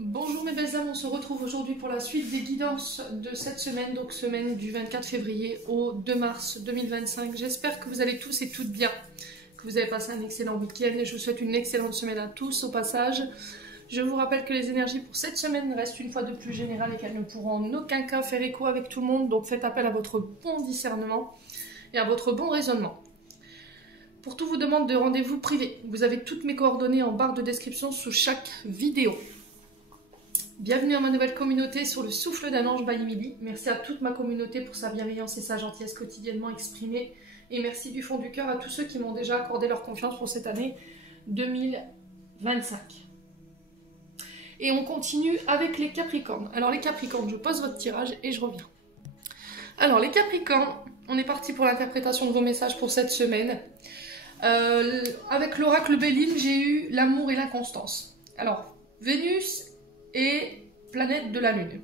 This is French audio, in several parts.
Bonjour mes belles âmes, on se retrouve aujourd'hui pour la suite des guidances de cette semaine, donc semaine du 24 février au 2 mars 2025. J'espère que vous allez tous et toutes bien, que vous avez passé un excellent week-end et je vous souhaite une excellente semaine à tous au passage. Je vous rappelle que les énergies pour cette semaine restent une fois de plus générales et qu'elles ne pourront en aucun cas faire écho avec tout le monde, donc faites appel à votre bon discernement et à votre bon raisonnement. Pour tout vous demande de rendez-vous privé, vous avez toutes mes coordonnées en barre de description sous chaque vidéo. Bienvenue à ma nouvelle communauté sur le souffle d'un ange by Emily. Merci à toute ma communauté pour sa bienveillance et sa gentillesse quotidiennement exprimée. Et merci du fond du cœur à tous ceux qui m'ont déjà accordé leur confiance pour cette année 2025. Et on continue avec les Capricornes. Alors les Capricornes, je pose votre tirage et je reviens. Alors les Capricornes, on est parti pour l'interprétation de vos messages pour cette semaine. Avec l'oracle Béline, j'ai eu l'amour et l'inconstance. Alors, Vénus et planète de la Lune.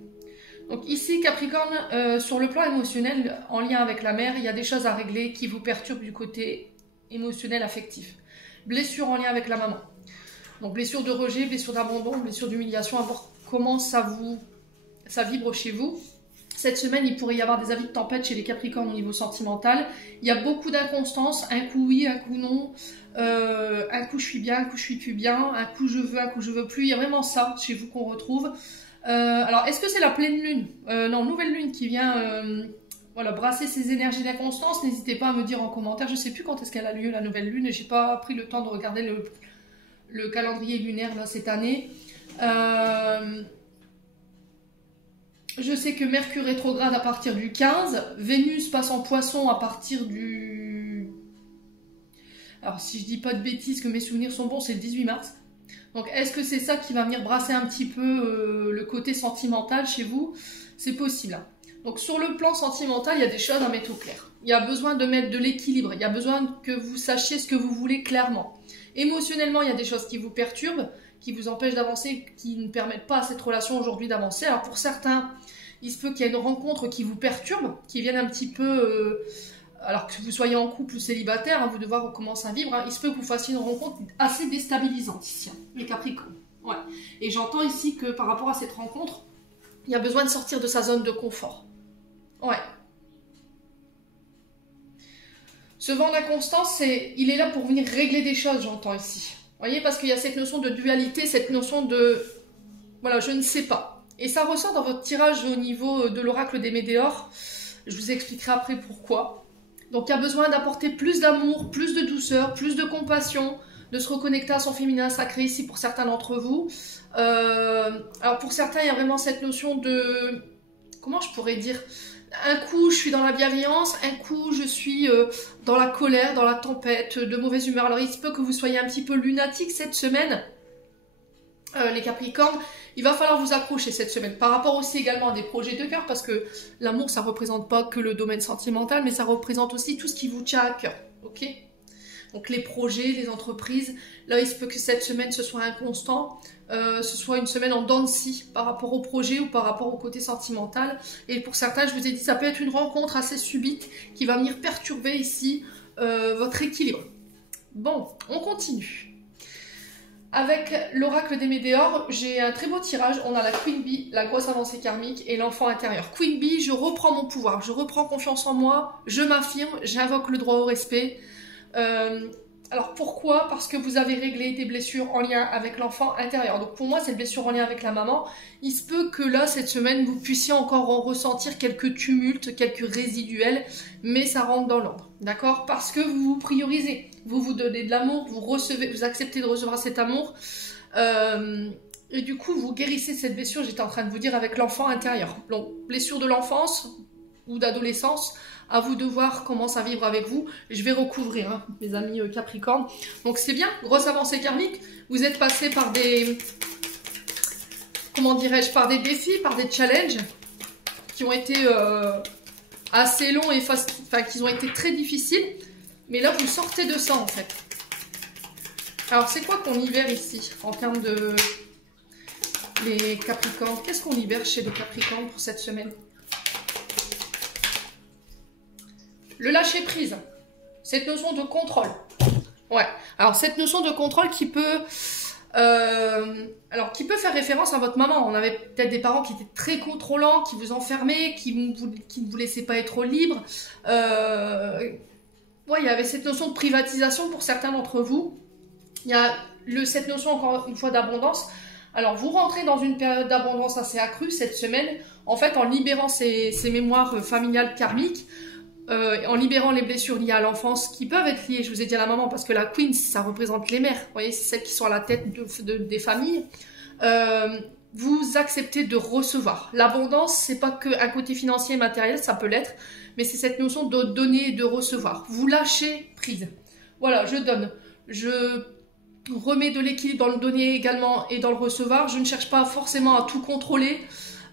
Donc ici, Capricorne, sur le plan émotionnel, en lien avec la mer, il y a des choses à régler qui vous perturbent du côté émotionnel, affectif. Blessure en lien avec la maman. Donc blessure de rejet, blessure d'abandon, blessure d'humiliation, à voir comment ça vibre chez vous. Cette semaine, il pourrait y avoir des avis de tempête chez les Capricornes au niveau sentimental. Il y a beaucoup d'inconstance, un coup oui, un coup non. Un coup je suis bien, un coup je suis plus bien, un coup je veux, un coup je veux plus. Il y a vraiment ça chez vous qu'on retrouve. Alors, est-ce que c'est la pleine lune non, nouvelle lune qui vient voilà, brasser ces énergies d'inconstance. N'hésitez pas à me dire en commentaire. Je ne sais plus quand est-ce qu'elle a lieu, la nouvelle lune. Et j'ai pas pris le temps de regarder le calendrier lunaire là, cette année. Je sais que Mercure rétrograde à partir du 15. Vénus passe en poisson à partir du... Alors, si je dis pas de bêtises, que mes souvenirs sont bons, c'est le 18 mars. Donc, est-ce que c'est ça qui va venir brasser un petit peu le côté sentimental chez vous? C'est possible. Donc, sur le plan sentimental, il y a des choses à mettre au clair. Il y a besoin de mettre de l'équilibre. Il y a besoin que vous sachiez ce que vous voulez clairement. Émotionnellement, il y a des choses qui vous perturbent, qui vous empêchent d'avancer, qui ne permettent pas à cette relation aujourd'hui d'avancer. Alors, pour certains, il se peut qu'il y ait une rencontre qui vous perturbe, qui vienne un petit peu... alors que vous soyez en couple ou célibataire, hein, vous devez voir comment ça vibre, hein, il se peut que vous fassiez une rencontre assez déstabilisante ici, hein, les Capricornes. Ouais. Et j'entends ici que par rapport à cette rencontre, il y a besoin de sortir de sa zone de confort. Ouais. Ce vent d'inconstance, il est là pour venir régler des choses, j'entends ici. Vous voyez, parce qu'il y a cette notion de dualité, cette notion de... Voilà, je ne sais pas. Et ça ressort dans votre tirage au niveau de l'oracle des Médéors. Je vous expliquerai après pourquoi. Donc il y a besoin d'apporter plus d'amour, plus de douceur, plus de compassion, de se reconnecter à son féminin sacré ici pour certains d'entre vous. Alors pour certains, il y a vraiment cette notion de... Comment je pourrais dire? Un coup, je suis dans la bienveillance, un coup, je suis dans la colère, dans la tempête, de mauvaise humeur. Alors il se peut que vous soyez un petit peu lunatique cette semaine, les Capricornes. Il va falloir vous accrocher cette semaine, par rapport aussi également à des projets de cœur, parce que l'amour, ça ne représente pas que le domaine sentimental, mais ça représente aussi tout ce qui vous tient à cœur, ok? Donc les projets, les entreprises, là il se peut que cette semaine ce soit inconstant, ce soit une semaine en dents de scie par rapport au projet ou par rapport au côté sentimental. Et pour certains, je vous ai dit, ça peut être une rencontre assez subite qui va venir perturber ici votre équilibre. Bon, on continue. Avec l'oracle des Médéors, j'ai un très beau tirage. On a la Queen Bee, la grosse avancée karmique et l'enfant intérieur. Queen Bee, je reprends mon pouvoir, je reprends confiance en moi, je m'affirme, j'invoque le droit au respect. Alors pourquoi? Parce que vous avez réglé des blessures en lien avec l'enfant intérieur. Donc pour moi, cette blessure en lien avec la maman, il se peut que là, cette semaine, vous puissiez encore en ressentir quelques tumultes, quelques résiduels, mais ça rentre dans l'ordre, d'accord? Parce que vous vous priorisez, vous vous donnez de l'amour, vous recevez, vous acceptez de recevoir cet amour, et du coup, vous guérissez cette blessure, j'étais en train de vous dire, avec l'enfant intérieur. Donc, blessure de l'enfance ou d'adolescence, à vous de voir comment ça vibre avec vous. Je vais recouvrir, hein, mes amis Capricorne. Donc c'est bien, grosse avancée karmique. Vous êtes passé par des... Comment dirais-je? Par des défis, par des challenges qui ont été assez longs et enfin, qui ont été très difficiles. Mais là, vous sortez de ça, en fait. Alors, c'est quoi qu'on libère ici, en termes de... Les Capricornes? Qu'est-ce qu'on libère chez les Capricornes pour cette semaine? Le lâcher prise, cette notion de contrôle. Ouais, alors cette notion de contrôle qui peut Alors, qui peut faire référence à votre maman. On avait peut-être des parents qui étaient très contrôlants, qui vous enfermaient, qui ne vous laissaient pas être libre. Ouais, il y avait cette notion de privatisation pour certains d'entre vous. Il y a cette notion, encore une fois, d'abondance. Alors, vous rentrez dans une période d'abondance assez accrue cette semaine, en fait, en libérant ces mémoires familiales karmiques, en libérant les blessures liées à l'enfance qui peuvent être liées, je vous ai dit, à la maman, parce que la Queen, ça représente les mères. Vous voyez, c'est celles qui sont à la tête des familles. Vous acceptez de recevoir. L'abondance, c'est pas qu'un côté financier et matériel, ça peut l'être, mais c'est cette notion de donner et de recevoir. Vous lâchez prise. Voilà, je donne. Je remets de l'équilibre dans le donner également et dans le recevoir. Je ne cherche pas forcément à tout contrôler,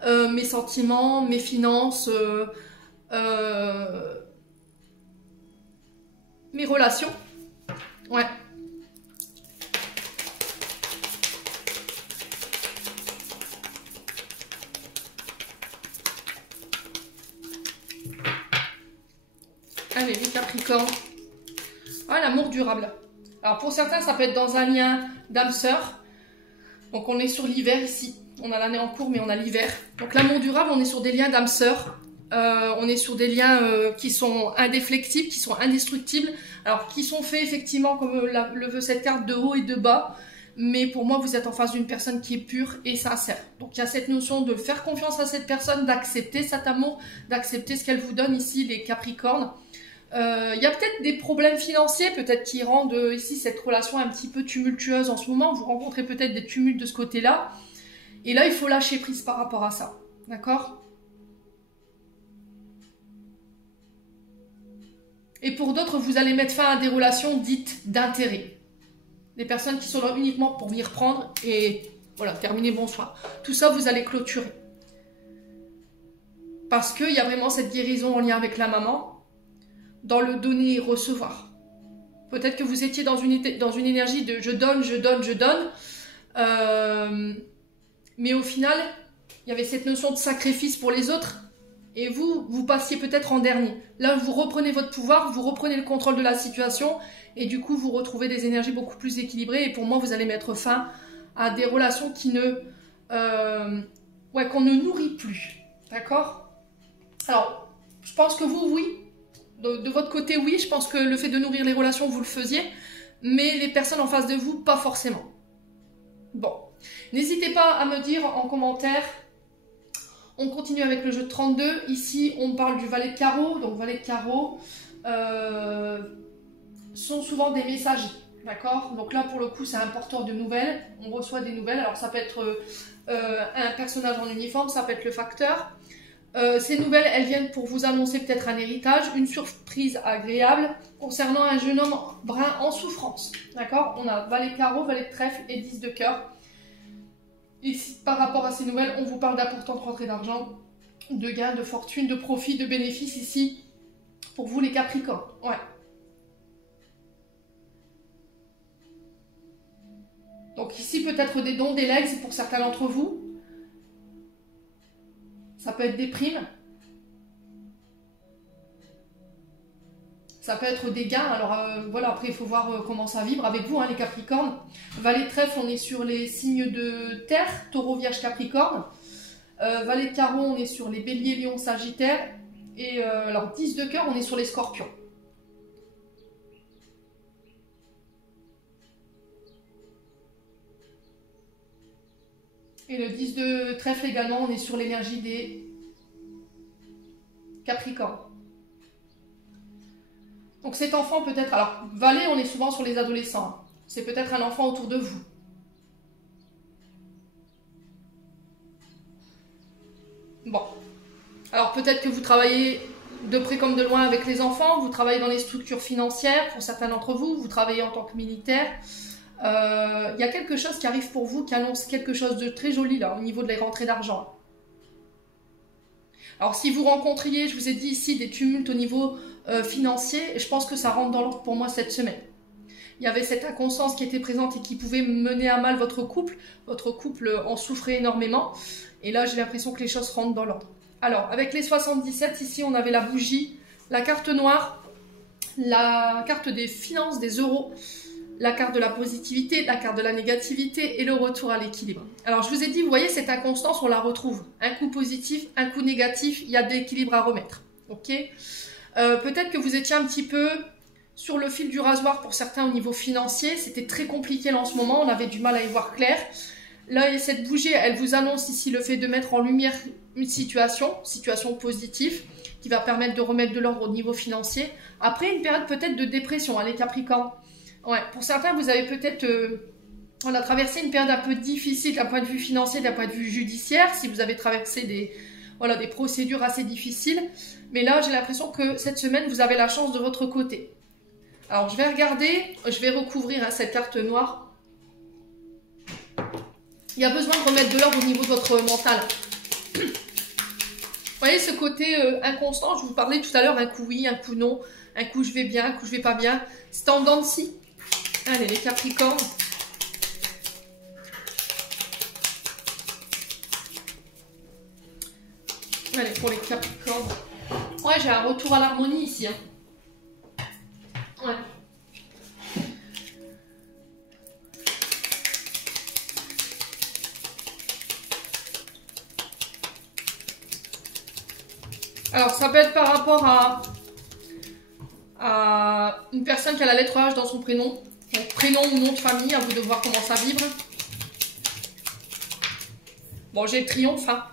mes sentiments, mes finances, mes relations. Ouais. Allez, les Capricornes. Ah, l'amour durable. Alors pour certains, ça peut être dans un lien d'âme-sœur. Donc on est sur l'hiver ici. On a l'année en cours, mais on a l'hiver. Donc l'amour durable, on est sur des liens d'âme-sœur. On est sur des liens qui sont indéflectibles, qui sont indestructibles. Alors qui sont faits effectivement, comme le veut cette carte, de haut et de bas. Mais pour moi, vous êtes en face d'une personne qui est pure et sincère. Donc il y a cette notion de faire confiance à cette personne, d'accepter cet amour, d'accepter ce qu'elle vous donne ici, les Capricornes. Il y a peut-être des problèmes financiers, peut-être qui rendent ici cette relation un petit peu tumultueuse en ce moment. Vous rencontrez peut-être des tumultes de ce côté-là. Et là, il faut lâcher prise par rapport à ça. D'accord? Et pour d'autres, vous allez mettre fin à des relations dites d'intérêt. Des personnes qui sont là uniquement pour venir prendre et voilà, terminer, bonsoir. Tout ça, vous allez clôturer. Parce qu'il y a vraiment cette guérison en lien avec la maman. Dans le donner et recevoir. Peut-être que vous étiez dans une énergie de je donne, je donne, je donne. Mais au final, il y avait cette notion de sacrifice pour les autres. Et vous passiez peut-être en dernier. Là, vous reprenez votre pouvoir, vous reprenez le contrôle de la situation. Et du coup, vous retrouvez des énergies beaucoup plus équilibrées. Et pour moi, vous allez mettre fin à des relations qui qu'on ne nourrit plus. D'accord? Alors, je pense que vous, oui. De votre côté, oui, je pense que le fait de nourrir les relations, vous le faisiez, mais les personnes en face de vous, pas forcément. Bon, n'hésitez pas à me dire en commentaire. On continue avec le jeu de 32. Ici, on parle du valet de carreau. Donc, valet de carreau sont souvent des messagers, d'accord? Donc là, pour le coup, c'est un porteur de nouvelles. On reçoit des nouvelles. Alors, ça peut être un personnage en uniforme, ça peut être le facteur. Ces nouvelles, elles viennent pour vous annoncer peut-être un héritage, une surprise agréable concernant un jeune homme brun en souffrance. D'accord? On a valet de carreau, valet de trèfle et 10 de cœur. Ici, par rapport à ces nouvelles, on vous parle d'importantes rentrées d'argent, de gains, de fortune, de profit, de bénéfices ici, pour vous les Capricornes. Ouais. Donc ici, peut-être des dons, des legs pour certains d'entre vous. Ça peut être des primes. Ça peut être des gains. Alors voilà, après il faut voir comment ça vibre avec vous, hein, les Capricornes. Valet de trèfle, on est sur les signes de terre, Taureau, Vierge, Capricorne. Valet de carreau, on est sur les Béliers, Lion, Sagittaire. Et alors 10 de cœur, on est sur les Scorpions. Et le 10 de trèfle également, on est sur l'énergie des Capricornes. Donc cet enfant peut-être... Alors, valet, on est souvent sur les adolescents. C'est peut-être un enfant autour de vous. Bon. Alors peut-être que vous travaillez de près comme de loin avec les enfants. Vous travaillez dans les structures financières, pour certains d'entre vous. Vous travaillez en tant que militaire. Il y a quelque chose qui arrive pour vous, qui annonce quelque chose de très joli là, au niveau de les rentrées d'argent. Alors si vous rencontriez, je vous ai dit ici, des tumultes au niveau financier, je pense que ça rentre dans l'ordre pour moi cette semaine. Il y avait cette inconscience qui était présente et qui pouvait mener à mal votre couple. Votre couple en souffrait énormément. Et là, j'ai l'impression que les choses rentrent dans l'ordre. Alors, avec les 77, ici, on avait la bougie, la carte noire, la carte des finances, des euros, la carte de la positivité, la carte de la négativité et le retour à l'équilibre. Alors, je vous ai dit, vous voyez, cette inconstance, on la retrouve. Un coup positif, un coup négatif, il y a de l'équilibre à remettre. Ok. Peut-être que vous étiez un petit peu sur le fil du rasoir pour certains au niveau financier. C'était très compliqué là en ce moment, on avait du mal à y voir clair. Là, cette bougie, elle vous annonce ici le fait de mettre en lumière une situation positive, qui va permettre de remettre de l'ordre au niveau financier. Après, une période peut-être de dépression, hein, les Capricornes. Ouais, pour certains, vous avez peut-être on a traversé une période un peu difficile d'un point de vue financier, d'un point de vue judiciaire, si vous avez traversé des procédures assez difficiles. Mais là, j'ai l'impression que cette semaine, vous avez la chance de votre côté. Alors, je vais regarder, je vais recouvrir hein, cette carte noire. Il y a besoin de remettre de l'ordre au niveau de votre mental. Vous voyez ce côté inconstant, je vous parlais tout à l'heure, un coup oui, un coup non, un coup je vais bien, un coup je vais pas bien. C'est en dents de scie. Allez, les Capricornes. Allez, pour les Capricornes. Ouais, j'ai un retour à l'harmonie ici. Hein. Ouais. Alors, ça peut être par rapport à une personne qui a la lettre H dans son prénom. Donc, prénom ou nom de famille, à vous de voir comment ça vibre. Bon, j'ai le triomphe, hein.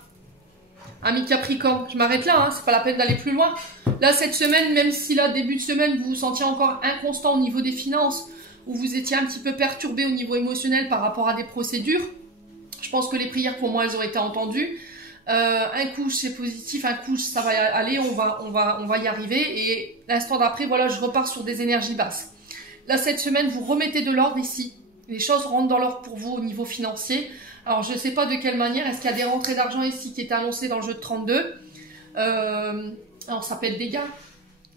Ami Capricorne, je m'arrête là, hein, c'est pas la peine d'aller plus loin. Là, cette semaine, même si là, début de semaine, vous vous sentiez encore inconstant au niveau des finances, ou vous étiez un petit peu perturbé au niveau émotionnel par rapport à des procédures, je pense que les prières, pour moi, elles ont été entendues. Un coup, c'est positif, un coup, ça va aller, on va y arriver. Et l'instant d'après, voilà, je repars sur des énergies basses. Là, cette semaine, vous remettez de l'ordre ici. Les choses rentrent dans l'ordre pour vous au niveau financier. Alors, je ne sais pas de quelle manière. Est-ce qu'il y a des rentrées d'argent ici qui est annoncées dans le jeu de 32 alors, ça peut être des gains,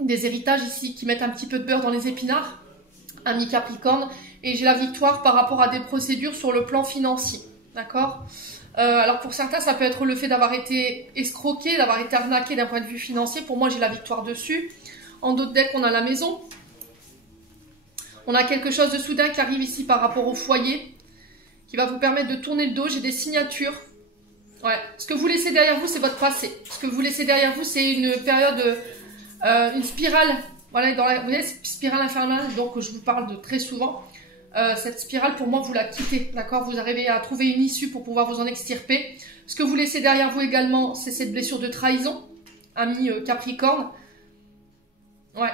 des héritages ici qui mettent un petit peu de beurre dans les épinards. Ami Capricorne. Et j'ai la victoire par rapport à des procédures sur le plan financier. D'accord ? Alors, pour certains, ça peut être le fait d'avoir été escroqué, d'avoir été arnaqué d'un point de vue financier. Pour moi, j'ai la victoire dessus. En d'autres decks, on a la maison. On a quelque chose de soudain qui arrive ici par rapport au foyer, qui va vous permettre de tourner le dos. J'ai des signatures. Ouais. Ce que vous laissez derrière vous, c'est votre passé. Ce que vous laissez derrière vous, c'est une période, une spirale. Voilà, vous voyez, cette spirale infernale, donc je vous parle de très souvent. Cette spirale, pour moi, vous la quittez, d'accord? Vous arrivez à trouver une issue pour pouvoir vous en extirper. Ce que vous laissez derrière vous également, c'est cette blessure de trahison, ami Capricorne. Ouais.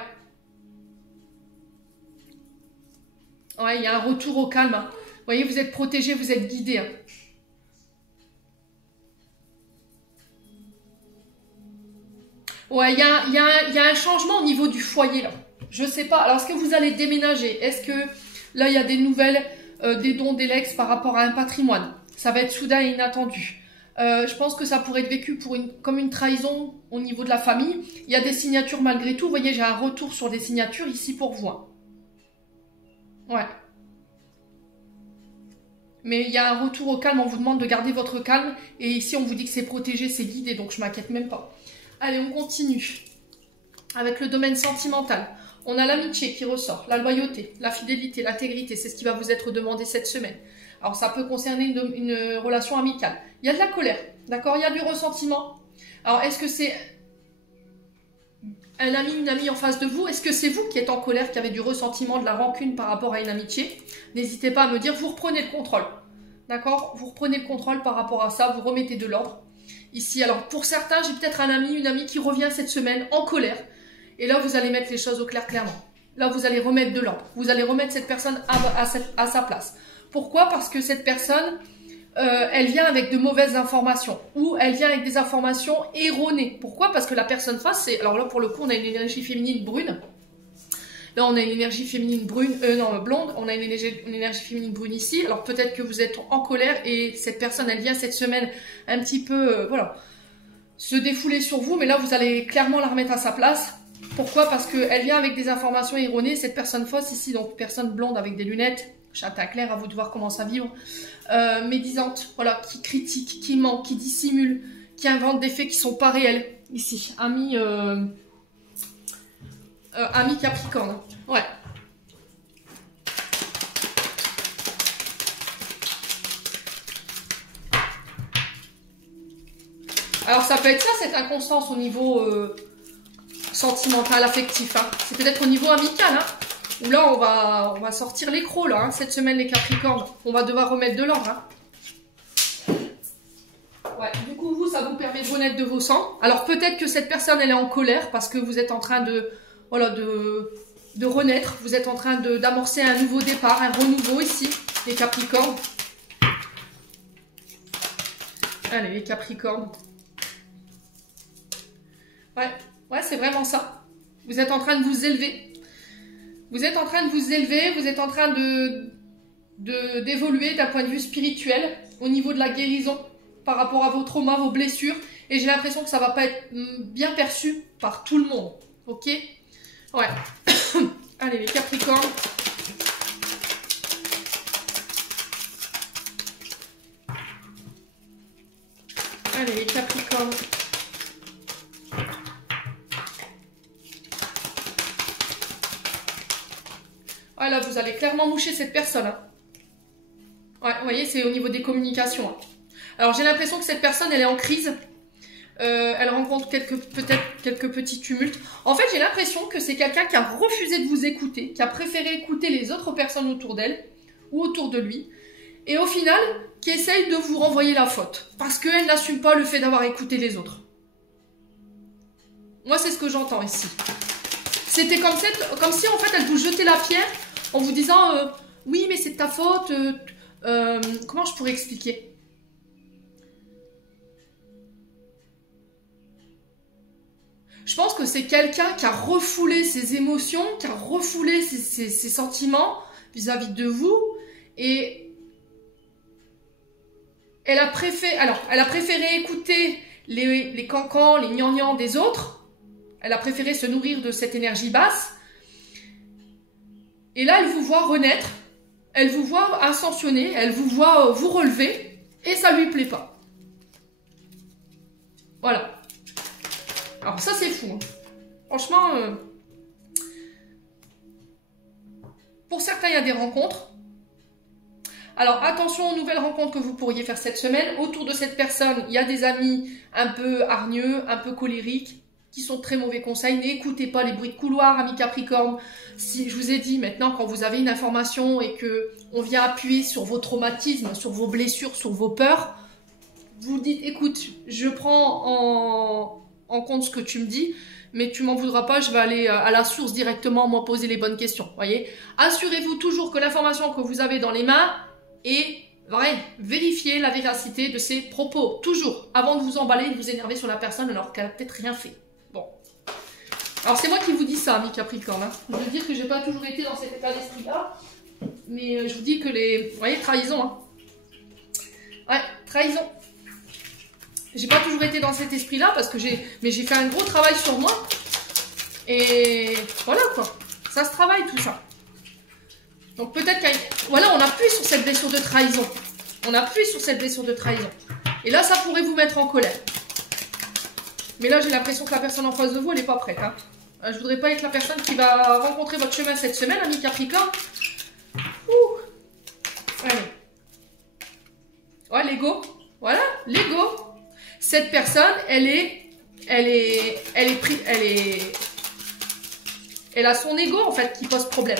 Ouais, il y a un retour au calme. Hein. Vous voyez, vous êtes protégé, vous êtes guidé. Hein. Ouais, il y a un changement au niveau du foyer, là. Je sais pas. Alors, est-ce que vous allez déménager? Est-ce que là, il y a des nouvelles, des dons, des legs par rapport à un patrimoine? Ça va être soudain et inattendu. Je pense que ça pourrait être vécu comme une trahison au niveau de la famille. Il y a des signatures malgré tout. Vous voyez, j'ai un retour sur des signatures ici pour vous. Hein. Ouais. Mais il y a un retour au calme. On vous demande de garder votre calme. Et ici, on vous dit que c'est protégé, c'est guidé. Donc, je m'inquiète même pas. Allez, on continue. Avec le domaine sentimental. On a l'amitié qui ressort, la loyauté, la fidélité, l'intégrité. C'est ce qui va vous être demandé cette semaine. Alors, ça peut concerner une relation amicale. Il y a de la colère, d'accord? Il y a du ressentiment. Alors, est-ce que c'est un ami, une amie en face de vous? Est-ce que c'est vous qui êtes en colère, qui avez du ressentiment, de la rancune par rapport à une amitié? N'hésitez pas à me dire, vous reprenez le contrôle. D'accord? Vous reprenez le contrôle par rapport à ça, vous remettez de l'ordre. Ici, alors, pour certains, j'ai peut-être un ami, une amie qui revient cette semaine en colère. Et là, vous allez mettre les choses au clair clairement. Là, vous allez remettre de l'ordre. Vous allez remettre cette personne à sa place. Pourquoi? Parce que cette personne, elle vient avec de mauvaises informations. Ou elle vient avec des informations erronées. Pourquoi? Parce que la personne face, c'est... Alors là, pour le coup, on a une énergie féminine brune. Là, on a une énergie féminine brune, blonde. On a une énergie féminine brune ici. Alors peut-être que vous êtes en colère et cette personne, elle vient cette semaine un petit peu, voilà, se défouler sur vous. Mais là, vous allez clairement la remettre à sa place. Pourquoi? Parce qu'elle vient avec des informations erronées. Cette personne fausse ici, donc personne blonde avec des lunettes, châtain clair, à vous de voir comment ça vibre, médisante, voilà, qui critique, qui ment, qui dissimule, qui invente des faits qui sont pas réels. Ici, ami Capricorne. Ouais. Alors ça peut être ça, cette inconstance au niveau sentimental, affectif. Hein. C'est peut-être au niveau amical. Hein, où là, on va sortir les crocs, là, hein, cette semaine, les Capricornes. On va devoir remettre de l'ordre. Hein. Ouais, du coup, vous, ça vous permet de renaître de vos sangs. Alors peut-être que cette personne, elle est en colère parce que vous êtes en train de... Voilà, de renaître. Vous êtes en train d'amorcer un nouveau départ, un renouveau ici, les Capricornes. Allez, les Capricornes. Ouais, c'est vraiment ça. Vous êtes en train de vous élever. Vous êtes en train de vous élever, vous êtes en train d'évoluer d'un point de vue spirituel au niveau de la guérison par rapport à vos traumas, vos blessures. Et j'ai l'impression que ça va pas être bien perçu par tout le monde. Ok? Ouais. Allez, les Capricornes. Allez, les Capricornes. Ah là, vous allez clairement moucher cette personne. Hein. Ouais, vous voyez, c'est au niveau des communications. Hein. Alors, j'ai l'impression que cette personne, elle est en crise. Elle rencontre peut-être quelques petits tumultes. En fait, j'ai l'impression que c'est quelqu'un qui a refusé de vous écouter, qui a préféré écouter les autres personnes autour d'elle ou autour de lui. Et au final, qui essaye de vous renvoyer la faute. Parce qu'elle n'assume pas le fait d'avoir écouté les autres. Moi, c'est ce que j'entends ici. C'était comme si, en fait, elle vous jetait la pierre en vous disant oui, mais c'est de ta faute. Comment je pourrais expliquer? Je pense que c'est quelqu'un qui a refoulé ses émotions, qui a refoulé ses sentiments vis-à-vis de vous. Et elle a préféré écouter les cancans, les gnangnans des autres. Elle a préféré se nourrir de cette énergie basse. Et là, elle vous voit renaître. Elle vous voit ascensionner. Elle vous voit vous relever. Et ça lui plaît pas. Voilà. Alors ça, c'est fou. Hein. Franchement, pour certains, il y a des rencontres. Alors, attention aux nouvelles rencontres que vous pourriez faire cette semaine. Autour de cette personne, il y a des amis un peu hargneux, un peu colériques, qui sont très mauvais conseils. N'écoutez pas les bruits de couloir, amis Capricorne. Si je vous ai dit maintenant, quand vous avez une information et que on vient appuyer sur vos traumatismes, sur vos blessures, sur vos peurs, vous dites, écoute, je prends en compte ce que tu me dis, mais tu m'en voudras pas, je vais aller à la source directement, m'en poser les bonnes questions. Voyez, assurez-vous toujours que l'information que vous avez dans les mains est vraie. Vérifiez la véracité de ses propos, toujours, avant de vous emballer et de vous énerver sur la personne alors qu'elle a peut-être rien fait. Bon. Alors c'est moi qui vous dis ça, amis Capricorne. Hein. Je veux dire que j'ai pas toujours été dans cet état d'esprit-là, mais je vous dis que les... Vous voyez, trahison. Hein. Ouais, trahison. J'ai pas toujours été dans cet esprit-là parce que j'ai fait un gros travail sur moi. Et voilà quoi. Ça se travaille tout ça. Donc peut-être voilà, on appuie sur cette blessure de trahison. On appuie sur cette blessure de trahison. Et là, ça pourrait vous mettre en colère. Mais là, j'ai l'impression que la personne en face de vous, elle n'est pas prête. Hein. Je voudrais pas être la personne qui va rencontrer votre chemin cette semaine, ami Capricorne. Ouh. Allez. Ouais, l'ego. Voilà, l'ego. Cette personne, elle a son ego en fait qui pose problème.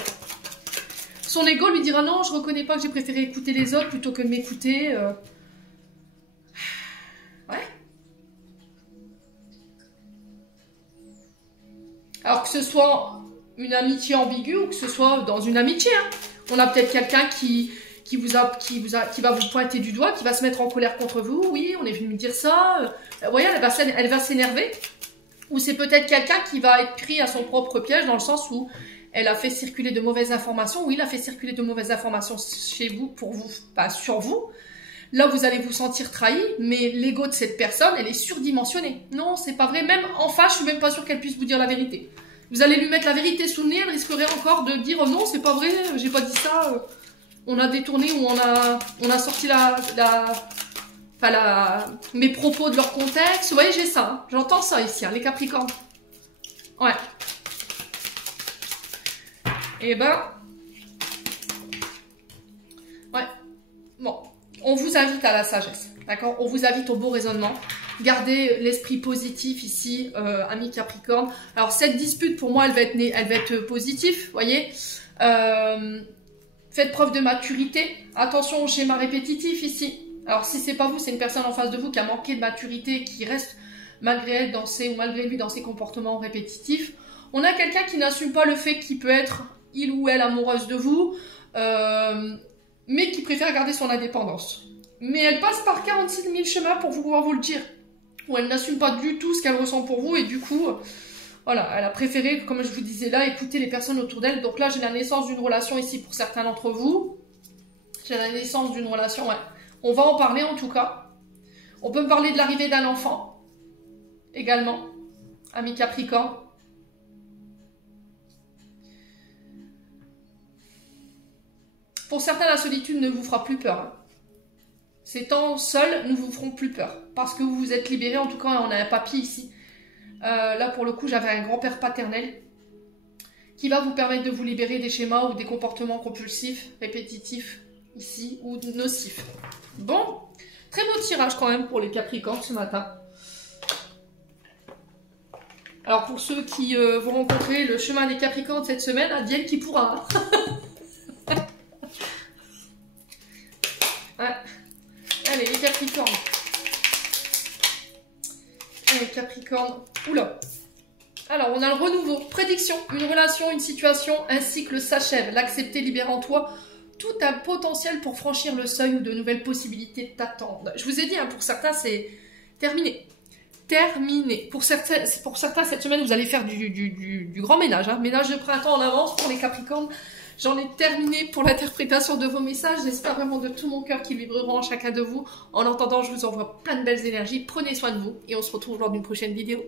Son ego lui dira non, je reconnais pas que j'ai préféré écouter les autres plutôt que de m'écouter. Ouais. Alors que ce soit une amitié ambiguë ou que ce soit dans une amitié. Hein. On a peut-être quelqu'un qui va vous pointer du doigt, qui va se mettre en colère contre vous. Oui, on est venu me dire ça. Vous voyez, elle va s'énerver. Ou c'est peut-être quelqu'un qui va être pris à son propre piège dans le sens où elle a fait circuler de mauvaises informations. Oui, il a fait circuler de mauvaises informations chez vous, pour vous, pas sur vous. Là, vous allez vous sentir trahi, mais l'ego de cette personne, elle est surdimensionnée. Non, c'est pas vrai. Même en face, je suis même pas sûre qu'elle puisse vous dire la vérité. Vous allez lui mettre la vérité sous le nez, elle risquerait encore de dire non, c'est pas vrai, j'ai pas dit ça. On a détourné ou on a sorti mes propos de leur contexte. Vous voyez, j'ai ça. Hein. J'entends ça ici, hein, les Capricornes. Ouais. Et ben... Ouais. Bon. on vous invite à la sagesse, d'accord? On vous invite au beau raisonnement. Gardez l'esprit positif ici, amis Capricorne. Alors, cette dispute, pour moi, elle va être positive, voyez. Faites preuve de maturité. Attention au schéma répétitif ici. Alors, si c'est pas vous, c'est une personne en face de vous qui a manqué de maturité, qui reste malgré elle ou malgré lui dans ses comportements répétitifs. On a quelqu'un qui n'assume pas le fait qu'il peut être il ou elle amoureuse de vous, mais qui préfère garder son indépendance. Mais elle passe par 46 000 chemins pour pouvoir vous le dire. Ou elle n'assume pas du tout ce qu'elle ressent pour vous et du coup, voilà, elle a préféré, comme je vous disais là, écouter les personnes autour d'elle. Donc là, j'ai la naissance d'une relation ici pour certains d'entre vous. J'ai la naissance d'une relation, ouais. On va en parler en tout cas. On peut me parler de l'arrivée d'un enfant également, ami Capricorne. Pour certains, la solitude ne vous fera plus peur. Hein. Ces temps seuls ne vous feront plus peur. Parce que vous vous êtes libéré, en tout cas, on a un papy ici. Là, pour le coup, j'avais un grand-père paternel qui va vous permettre de vous libérer des schémas ou des comportements compulsifs, répétitifs, ici, ou nocifs. Bon, très beau tirage quand même pour les Capricornes ce matin. Alors, pour ceux qui vont rencontrer le chemin des Capricornes cette semaine, advienne qui pourra. Ouais. Allez, les Capricornes. Allez, Capricorne. Oula. Alors, on a le renouveau. Prédiction. Une relation, une situation, un cycle s'achève. L'accepter libère en toi tout un potentiel pour franchir le seuil où de nouvelles possibilités t'attendent. Je vous ai dit, hein, pour certains, c'est terminé. Terminé. Pour certains, cette semaine, vous allez faire du grand ménage. Hein. Ménage de printemps en avance pour les Capricornes. J'en ai terminé pour l'interprétation de vos messages. J'espère vraiment de tout mon cœur qu'ils vibreront en chacun de vous. En attendant, je vous envoie plein de belles énergies. Prenez soin de vous et on se retrouve lors d'une prochaine vidéo.